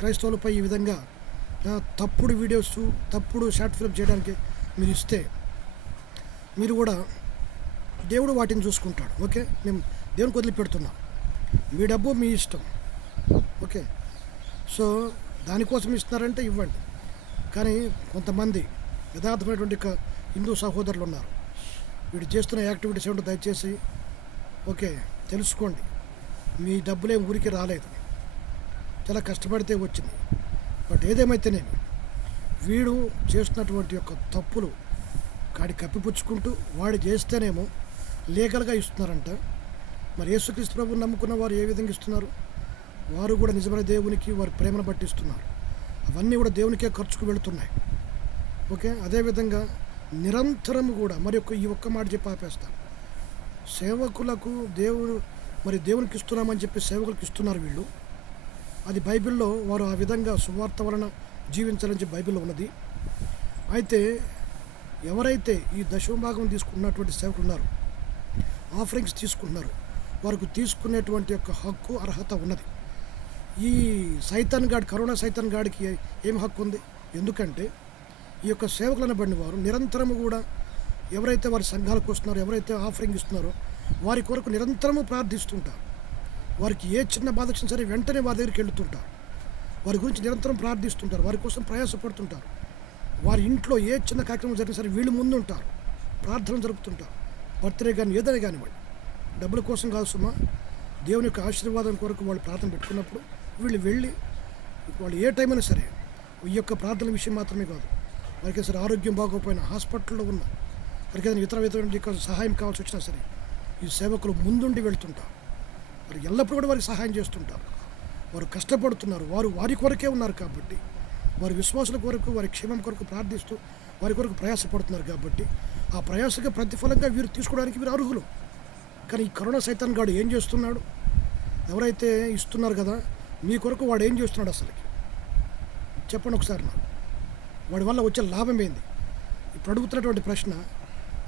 క్రైస్తవులపై ఈ విధంగా తప్పుడు వీడియోస్, తప్పుడు షార్ట్ ఫిల్మ్ చేయడానికి మీరు ఇస్తే మీరు కూడా దేవుడు వాటిని చూసుకుంటాడు. మేము దేవునికి వదిలిపెడుతున్నాం. మీ డబ్బు మీ ఇష్టం. సో దానికోసం ఇస్తున్నారంటే ఇవ్వండి. కానీ కొంతమంది యథార్థమైనటువంటి హిందూ సహోదరులు ఉన్నారు. వీడు చేస్తున్న యాక్టివిటీస్ ఏమిటో దయచేసి తెలుసుకోండి. మీ డబ్బులేం ఊరికి రాలేదు, చాలా కష్టపడితే వచ్చింది. బట్ ఏదేమైతేనేమి వీడు చేస్తున్నటువంటి యొక్క తప్పులు కాడి కప్పిపుచ్చుకుంటూ వాడు చేస్తేనేమో లీగల్గా ఇస్తున్నారంట. మరి యేసుక్రీస్తు ప్రభువుని నమ్ముకున్న వారు ఏ విధంగా ఇస్తున్నారు? వారు కూడా నిజమైన దేవునికి వారి ప్రేమను బట్టి ఇస్తున్నారు. అవన్నీ కూడా దేవునికే ఖర్చుకు వెళుతున్నాయి. అదేవిధంగా నిరంతరం కూడా ఈ ఒక్క మాట చెప్పి ఆపేస్తాను. సేవకులకు దేవునికి ఇస్తున్నామని చెప్పి సేవకులకు ఇస్తున్నారు వీళ్ళు. అది బైబిల్లో వారు ఆ విధంగా సువార్త వలన జీవించాలని చెప్పి బైబిల్లో ఉన్నది. అయితే ఎవరైతే ఈ దశమభాగం తీసుకున్నటువంటి సేవకులు ఉన్నారు, ఆఫరింగ్స్ తీసుకుంటున్నారు, వారికి తీసుకునేటువంటి యొక్క హక్కు, అర్హత ఉన్నది. ఈ సైతాన్ గాడి, కరోనా సైతాన్ గాడికి ఏం హక్కు ఉంది? ఎందుకంటే ఈ యొక్క సేవకులను బడిన వారు నిరంతరము కూడా ఎవరైతే వారి సంఘాలకు వస్తున్నారో, ఎవరైతే ఆఫరింగ్ ఇస్తున్నారో వారి కొరకు నిరంతరము ప్రార్థిస్తుంటారు. వారికి ఏ చిన్న బాధ వచ్చినా సరే వెంటనే వారి దగ్గరికి వెళుతుంటారు. వారి గురించి నిరంతరం ప్రార్థిస్తుంటారు, వారి కోసం ప్రయాసపడుతుంటారు. వారి ఇంట్లో ఏ చిన్న కార్యక్రమం జరిగినా సరే వీళ్ళు ముందు ఉంటారు, ప్రార్థనలు జరుపుతుంటారు. బర్త్డే కానీ ఏదైనా కానివ్వండి, డబ్బుల కోసం కాదు సుమా, దేవుని యొక్క ఆశీర్వాదం కొరకు వాళ్ళు ప్రార్థన పెట్టుకున్నప్పుడు వీళ్ళు వెళ్ళి వాళ్ళు ఏ టైం అయినా సరే ఈ యొక్క ప్రార్థన విషయం మాత్రమే కాదు, వారికి సరే ఆరోగ్యం బాగోకపోయినా, హాస్పిటల్లో ఉన్న వారికి ఏదైనా ఇతర సహాయం కావాల్సి వచ్చినా సరే ఈ సేవకులు ముందుండి వెళ్తుంటారు. వారు ఎల్లప్పుడూ కూడా వారికి సహాయం చేస్తుంటారు. వారు కష్టపడుతున్నారు, వారి కొరకే ఉన్నారు కాబట్టి, వారి విశ్వాసుల కొరకు, వారి క్షేమం కొరకు ప్రార్థిస్తూ వారి కొరకు ప్రయాసపడుతున్నారు కాబట్టి ఆ ప్రయాసగా ప్రతిఫలంగా వీరు తీసుకోవడానికి వీరు అర్హులు. కానీ ఈ కరోనా సైతాన్ గాడు ఏం చేస్తున్నాడు? ఎవరైతే ఇస్తున్నారు కదా మీ కొరకు వాడు ఏం చేస్తున్నాడు అసలుకి చెప్పండి ఒకసారి. నాకు వాడి వల్ల వచ్చే లాభం ఏంది? ఇప్పుడు అడుగుతున్నటువంటి ప్రశ్న,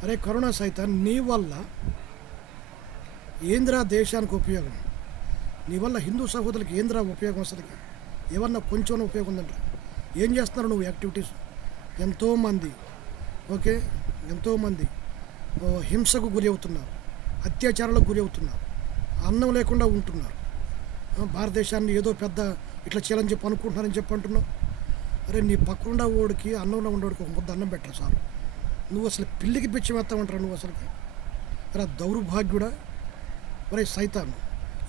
అరే కరోనా సైతాన్, నీ వల్ల ఏంద్రా దేశానికి ఉపయోగం? నీ వల్ల హిందూ సహోదరులకి ఏంద్రా ఉపయోగం? అసలుకి ఏమన్నా కొంచెం ఉపయోగం ఉందంటారా? ఏం చేస్తున్నారు నువ్వు యాక్టివిటీస్? ఎంతోమంది హింసకు గురి అవుతున్నారు, అత్యాచారాలకు గురి అవుతున్నారు, అన్నం లేకుండా ఉంటున్నారు. భారతదేశాన్ని ఏదో పెద్ద ఇట్లా చేయాలని చెప్పి అనుకుంటున్నారని చెప్పి అంటున్నావు. అరే నీ పక్కనుండా ఓడికి, అన్నంలో ఉండేవాడికి ఒక ముద్ద అన్నం పెట్టరా సార్. నువ్వు అసలు పిల్లికి పిచ్చి వేస్తామంటారా నువ్వు అసలుకి? అరే దౌర్భాగ్యుడా, మరి సైతాను,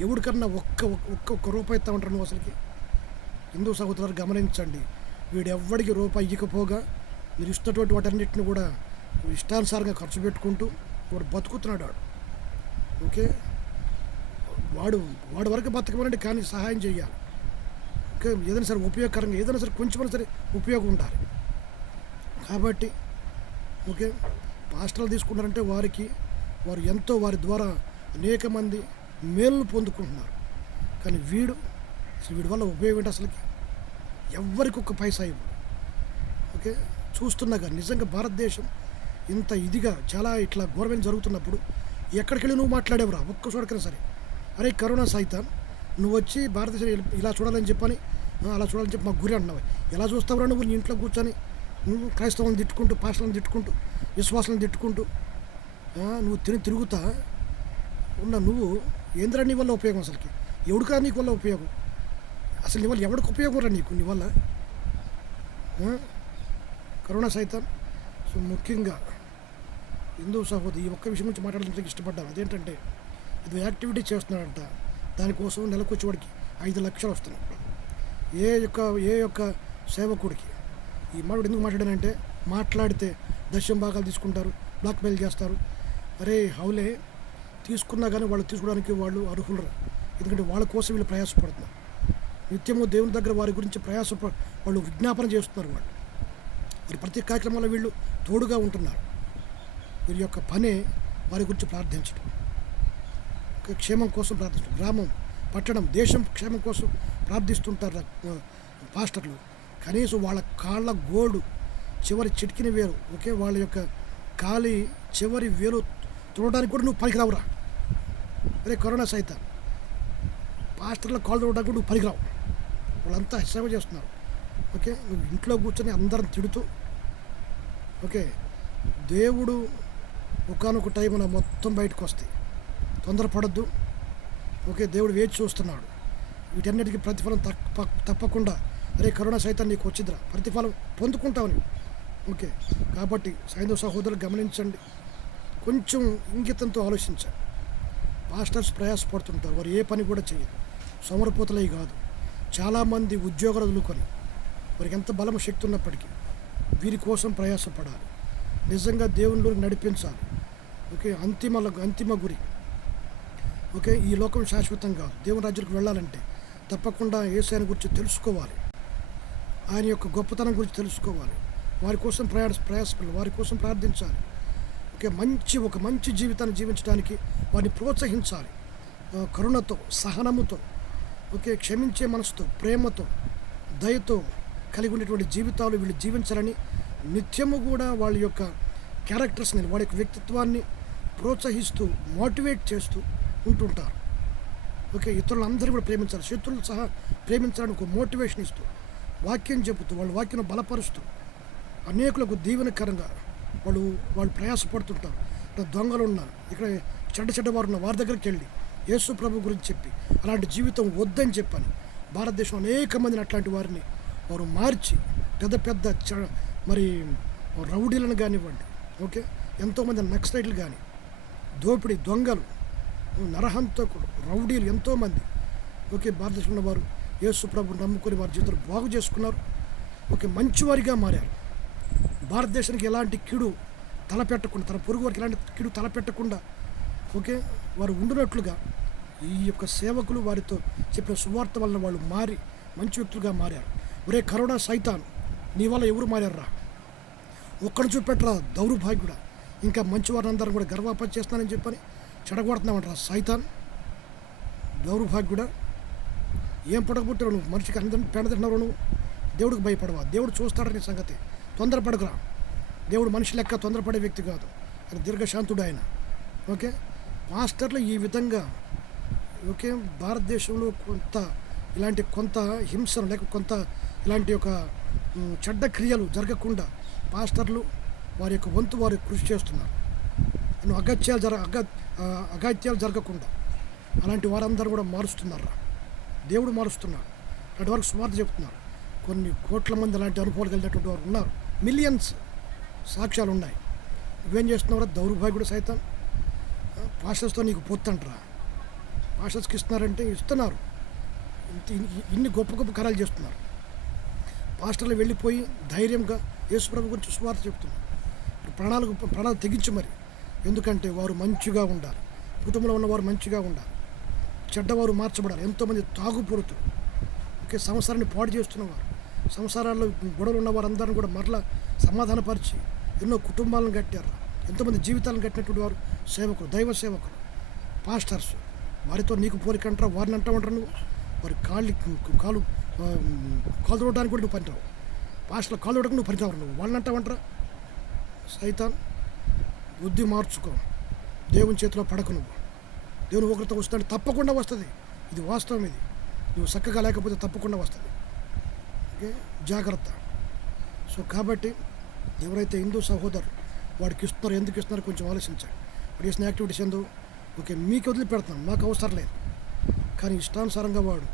ఎవరికన్నా ఒక్క రూపాయి ఇస్తామంటారు నువ్వు అసలుకి? హిందూ సహోదరులు గమనించండి, వీడు ఎవ్వడికి రూపాయి ఇవ్వకపోగా మీరు ఇస్తున్నటువంటి వాటన్నిటిని కూడా ఇష్టానుసారంగా ఖర్చు పెట్టుకుంటూ వాడు బతుకుతున్నాడు. వాడు వరకు బతకమనండి, కానీ సహాయం చేయాలి. ఏదైనా సరే ఉపయోగకరంగా, ఏదైనా సరే కొంచెమైనా సరే ఉపయోగం ఉండాలి. కాబట్టి పాస్టర్లు తీసుకున్నారంటే వారికి వారు ఎంతో వారి ద్వారా అనేక మంది మేలును పొందుకుంటున్నారు. కానీ వీడు వల్ల ఉపయోగం ఏంటి అసలుకి? ఎవ్వరికి ఒక్క పైసా ఇవ్వడు. ఓకే, చూస్తున్నాగా నిజంగా భారతదేశం ఇంత ఇదిగా చాలా ఇట్లా ఘోరమైన జరుగుతున్నప్పుడు ఎక్కడికి వెళ్ళి నువ్వు మాట్లాడేవురా ఒక్క చోటకైనా సరే? అరే కరోనా సైతాన్, నువ్వు వచ్చి భారతదేశం ఇలా చూడాలని చెప్పని అలా చూడాలని చెప్పి మాకు గురి అంటున్నావు. ఎలా చూస్తావురా నువ్వు నీ ఇంట్లో కూర్చొని క్రైస్తవులను తిట్టుకుంటూ, పాస్టర్లను తిట్టుకుంటూ, విశ్వాసాలను తిట్టుకుంటూ నువ్వు తిరుగుతా ఉన్న నువ్వు ఏంద్రా నీ వల్ల ఉపయోగం? అసలుకి ఎవడికా నీకు వల్ల ఉపయోగం? అసలు నీ వల్ల ఎవరికి ఉపయోగం రా నీకు నీ వల్ల? కరోనా సైతాన్. సో ముఖ్యంగా హిందూ సహోదరి ఈ ఒక్క విషయం గురించి మాట్లాడడానికి ఇష్టపడ్డాను. అదేంటంటే ఇది యాక్టివిటీ చేస్తున్నాడంట, దానికోసం నెలకు వచ్చేవాడికి 5 లక్షలు వస్తున్నాయి. ఏ యొక్క సేవకుడికి ఈ మాట్లాడు ఎందుకు మాట్లాడానంటే, మాట్లాడితే దశం భాగాలు తీసుకుంటారు, బ్లాక్మెయిల్ చేస్తారు. అరే హౌలే, తీసుకున్నా కానీ వాళ్ళు తీసుకోవడానికి వాళ్ళు అర్హులు. ఎందుకంటే వాళ్ళ కోసం వీళ్ళు ప్రయాసపడుతున్నారు. నిత్యము దేవుని దగ్గర వారి గురించి వాళ్ళు విజ్ఞాపన చేస్తున్నారు. మరి ప్రతి కార్యక్రమంలో వీళ్ళు తోడుగా ఉంటున్నారు. వీరి యొక్క పనే వారి గురించి ప్రార్థించడం, క్షేమం కోసం ప్రార్థించడం, గ్రామం, పట్టణం, దేశం క్షేమం కోసం ప్రార్థిస్తుంటారు పాస్టర్లు. కనీసం వాళ్ళ కాళ్ళ గోడు చివరి చిటికిన వేలు, ఓకే, వాళ్ళ యొక్క కాలి చివరి వేలు చూడడానికి కూడా నువ్వు పనికిరావురా. అరే కరోనా సైతాన్, పాస్టర్ల కాళ్ళు చూడడానికి కూడా నువ్వు పనికిరావు. వాళ్ళంతా సేవ చేస్తున్నారు. ఓకే, నువ్వు ఇంట్లో కూర్చొని అందరం తిడుతూ, ఓకే, దేవుడు ఒకానొక టైంలో మొత్తం బయటకు వస్తాయి, తొందరపడద్దు. ఓకే, దేవుడు వేచి చూస్తున్నాడు. వీటన్నిటికీ ప్రతిఫలం తప్పకుండా అరే కరోనా సైతాన్ని నీకు వచ్చిద్రా, ప్రతిఫలం పొందుకుంటావని. ఓకే, కాబట్టి సైంధవ సహోదరులు గమనించండి, కొంచెం ఇంగితంతో ఆలోచించండి. పాస్టర్స్ ప్రయాసపడుతుంటారు, వారు ఏ పని కూడా చేయరు, సోమరపోతలే కాదు. చాలామంది ఉద్యోగాలు వదులుకొని వారికి ఎంత బలం శక్తి ఉన్నప్పటికీ వీరి కోసం ప్రయాసపడాలి. నిజంగా దేవునిలోకి నడిపించాలి. ఓకే, అంతిమ గురి. ఓకే, ఈ లోకం శాశ్వతం కాదు. దేవుని రాజ్యానికి వెళ్ళాలంటే తప్పకుండా యేసయ్యను గురించి తెలుసుకోవాలి, ఆయన యొక్క గొప్పతనం గురించి తెలుసుకోవాలి. వారి కోసం ప్రయాసపడాలి, వారి కోసం ప్రార్థించాలి. ఓకే, ఒక మంచి జీవితాన్ని జీవించడానికి వారిని ప్రోత్సహించాలి. కరుణతో, సహనముతో, ఓకే, క్షమించే మనసుతో, ప్రేమతో, దయతో కలిగి ఉండేటువంటి జీవితాలు వీళ్ళు జీవించాలని నిత్యము కూడా వాళ్ళ యొక్క క్యారెక్టర్స్ని, వాళ్ళ యొక్క వ్యక్తిత్వాన్ని ప్రోత్సహిస్తూ, మోటివేట్ చేస్తూ ఉంటుంటారు. ఓకే, ఇతరులందరూ కూడా ప్రేమించాలి, శత్రువులు సహా ప్రేమించాలని ఒక మోటివేషన్ ఇస్తూ, వాక్యం చెబుతూ, వాళ్ళ వాక్యం బలపరుస్తూ, అనేకులకు దీవెనకరంగా వాళ్ళు ప్రయాసపడుతుంటారు. ఇక్కడ దొంగలు ఉన్నారు, ఇక్కడ చెడ్డవారు ఉన్న వారి దగ్గరికి వెళ్ళి యేసు ప్రభు గురించి చెప్పి అలాంటి జీవితం వద్దని చెప్పని భారతదేశంలో అనేక మందిని అట్లాంటి వారిని వారు మార్చి పెద్ద మరి రౌడీలను కానివ్వండి, ఓకే, ఎంతోమంది నక్సలైట్లు కానీ, దోపిడీ దొంగలు, నరహంతకులు, రౌడీలు ఎంతోమంది, ఓకే, భారతదేశంలో వారు యేసు ప్రభుని నమ్ముకొని వారి జీవితాలు బాగు చేసుకున్నారు. ఓకే, మంచివారిగా మారారు. భారతదేశానికి ఎలాంటి కీడు తలపెట్టకుండా, తన పొరుగు వారికి ఎలాంటి కీడు తలపెట్టకుండా, ఓకే, వారు ఉండినట్లుగా ఈ యొక్క సేవకులు వారితో చెప్పిన సువార్త వలన వాళ్ళు మారి మంచి వ్యక్తులుగా మారారు. ఒరే కరోనా సైతాన్, నీ వల్ల ఎవరు మారారా? ఒక్కడిని చూపెట్టరా దౌర్భాగ్యుడా, ఇంకా మంచి వారిని అందరం కూడా గర్వాపతి చేస్తానని చెప్పని చెడగొడుతున్నామంటారా సైతాన్, దౌర్భాగ్యుడా. ఏం పొడగబుట్టావు నువ్వు? మనిషికి అందరిని పెండతింటున్నావు నువ్వు. దేవుడికి భయపడవా? దేవుడు చూస్తాడని సంగతి. తొందరపడకురా. దేవుడు మనిషి లెక్క తొందరపడే వ్యక్తి కాదు, ఆయన దీర్ఘశాంతుడు ఆయన. ఓకే, మాస్టర్లు ఈ విధంగా, ఓకే, భారతదేశంలో కొంత హింసను లేక కొంత ఇలాంటి ఒక చెడ్డ క్రియలు జరగకుండా పాస్టర్లు వారి యొక్క వంతు వారు కృషి చేస్తున్నారు. అగాత్యాలు జరగకుండా అలాంటి వారందరూ కూడా మారుస్తున్నారు. దేవుడు మారుస్తున్నాడు. అలాంటి వారికి సువార్త చెప్తున్నారు. కొన్ని కోట్ల మంది అలాంటి అనుభవాలు కలిగినటువంటి వారు ఉన్నారు. మిలియన్స్ సాక్ష్యాలు ఉన్నాయి. నువ్వేం చేస్తున్నావురా దౌర్భాగ్యుడు సైతం? పాస్టర్స్తో నీకు పొత్తంటరా? పాస్టర్స్కి ఇస్తున్నారంటే ఇస్తున్నారు. ఇన్ని గొప్ప కార్యాలు చేస్తున్నారు. పాస్టర్లు వెళ్ళిపోయి ధైర్యంగా యేసుప్రభు గురించి సువార్త చెప్తున్నారు. ప్రాణాలు తెగించి మరి. ఎందుకంటే వారు మంచిగా ఉండాలి, కుటుంబంలో ఉన్నవారు మంచిగా ఉండాలి, చెడ్డవారు మార్చబడాలి. ఎంతోమంది తాగుపొరుతులు, ఓకే, సంసారాన్ని పాడు చేస్తున్నవారు, సంసారాల్లో గొడవలు ఉన్న వారందరిని కూడా మరలా సమాధానపరిచి ఎన్నో కుటుంబాలను కట్టారు. ఎంతోమంది జీవితాలను కట్టినటువంటి వారు సేవకులు, దైవ సేవకులు, పాస్టర్స్, వారితో నీకు పోలిక అంటారా? వారిని అంటావు నువ్వు. వారి కాలు తోడడానికి కూడా నువ్వు పనిరావు. పాస్టర్లు కాలు తోడకు నువ్వు పనిరావు. నువ్వు వాళ్ళని అంటావంటారా? సైతాన్, బుద్ధి మార్చుకో. దేవుని చేతిలో పడకు. నువ్వు దేవుని ఒకరితో వస్తాడు, తప్పకుండా వస్తుంది. ఇది వాస్తవం. ఇది నువ్వు చక్కగా లేకపోతే తప్పకుండా వస్తుంది. ఓకే, జాగ్రత్త. సో కాబట్టి ఎవరైతే హిందూ సహోదరులు వాడికి ఇస్తున్నారో, ఎందుకు ఇస్తున్నారో కొంచెం ఆలోచించండి. వాడు చేసిన యాక్టివిటీస్ ఏందో ఓకే మీకు వదిలిపెడుతున్నాను, మాకు అవసరం లేదు. కానీ ఇష్టానుసారంగా వాడు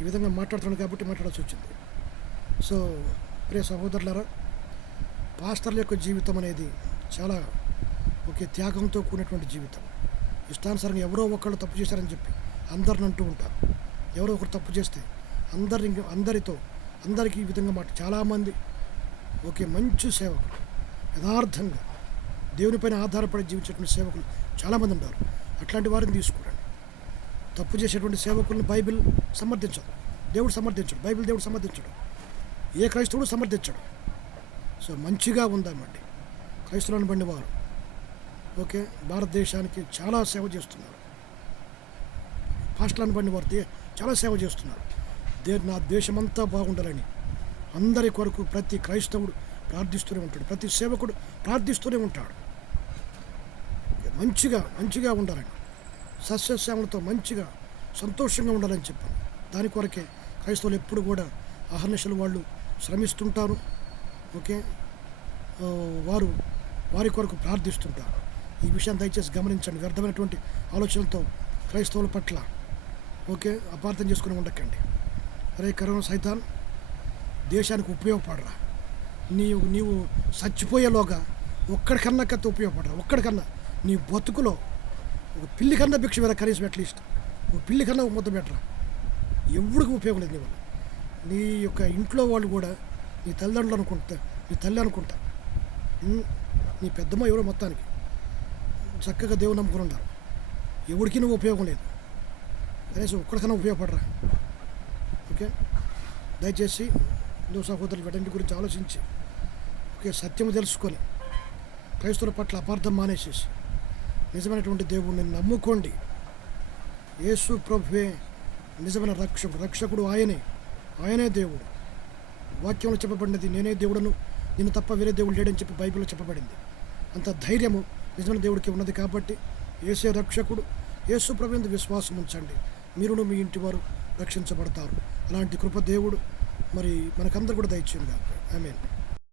ఈ విధంగా మాట్లాడుతున్నాడు కాబట్టి మాట్లాడాల్సి వచ్చింది. సో ప్రియ సహోదరులారా, పాస్టర్ల యొక్క జీవితం అనేది చాలా ఒకే త్యాగంతో కూడినటువంటి జీవితం. ఇష్టానుసారంగా ఎవరో ఒకళ్ళు తప్పు చేశారని చెప్పి అందరిని అంటూ ఉంటారు. ఎవరో ఒకరు తప్పు చేస్తే అందరికీ ఈ విధంగా చాలామంది ఒకే మంచి సేవకులు, యథార్థంగా దేవునిపైన ఆధారపడి జీవించేటువంటి సేవకులు చాలామంది ఉంటారు. అట్లాంటి వారిని తీసుకురండి. తప్పు చేసేటువంటి సేవకులను బైబిల్ సమర్థించదు, దేవుడు సమర్థించడు, బైబిల్ దేవుడు సమర్థించడు, ఏ క్రైస్తవుడు సమర్థించడు. సో మంచిగా ఉందామండి. క్రైస్తవులను బండి వారు ఓకే భారతదేశానికి చాలా సేవ చేస్తున్నారు. పాస్టర్లను బండి వారు చాలా సేవ చేస్తున్నారు. నా దేశమంతా బాగుండాలని అందరి కొరకు ప్రతి క్రైస్తవుడు ప్రార్థిస్తూనే ఉంటాడు, ప్రతి సేవకుడు ప్రార్థిస్తూనే ఉంటాడు. మంచిగా ఉండాలని, సస్యశ్యామలతో మంచిగా సంతోషంగా ఉండాలని చెప్పాను. దాని కొరకే క్రైస్తవులు ఎప్పుడు కూడా అహర్నిశలు వాళ్ళు శ్రమిస్తుంటారు. ఓకే, వారి కొరకు ప్రార్థిస్తుంటారు. ఈ విషయాన్ని దయచేసి గమనించండి. వ్యర్థమైనటువంటి ఆలోచనలతో క్రైస్తవుల పట్ల ఓకే అపార్థం చేసుకుని ఉండకండి. అరే కరోనా సైతాన్, దేశానికి ఉపయోగపడరా. నీవు చచ్చిపోయేలోగా ఒక్కడికన్నా కత్తి ఉపయోగపడరా. ఒక్కడికన్నా నీ బతుకులో ఒక పిల్లి కన్నా భిక్ష వేరే కనీసం అట్లీస్ట్ ఒక పిల్లి కన్నా ఒక ముద్ద పెట్టరా. ఎవరికి ఉపయోగం లేదు. నీ వల్ల నీ యొక్క ఇంట్లో వాళ్ళు కూడా నీ తల్లిదండ్రులు అనుకుంటా, నీ తల్లి అనుకుంటా, నీ పెద్దమ్మ ఎవరో మొత్తానికి చక్కగా దేవుని నమ్ముకుని ఉన్నారు. ఎవరికి నువ్వు ఉపయోగం లేదు. కనీసం ఒక్కడికన్నా ఉపయోగపడరా. ఓకే, దయచేసి హిందూ సహోదరులు వీటన్నిటి గురించి ఆలోచించి ఓకే సత్యము తెలుసుకొని క్రైస్తవుల పట్ల అపార్థం మానేసేసి నిజమైనటువంటి దేవుడిని నమ్ముకోండి. యేసు ప్రభువే నిజమైన రక్షకుడు. ఆయనే దేవుడు. వాక్యంలో చెప్పబడినది, నేనే దేవుడను, నేను తప్ప వేరే దేవుడు లేడని చెప్పి బైబిల్లో చెప్పబడింది. అంత ధైర్యము నిజమైన దేవుడికి ఉన్నది. కాబట్టి యేసే రక్షకుడు. యేసు ప్రభు యందు విశ్వాసం ఉంచండి, మీరును మీ ఇంటి వారు రక్షించబడతారు. అలాంటి కృప దేవుడు మరి మనకందరూ కూడా దయచేయండి. ఆమేన్.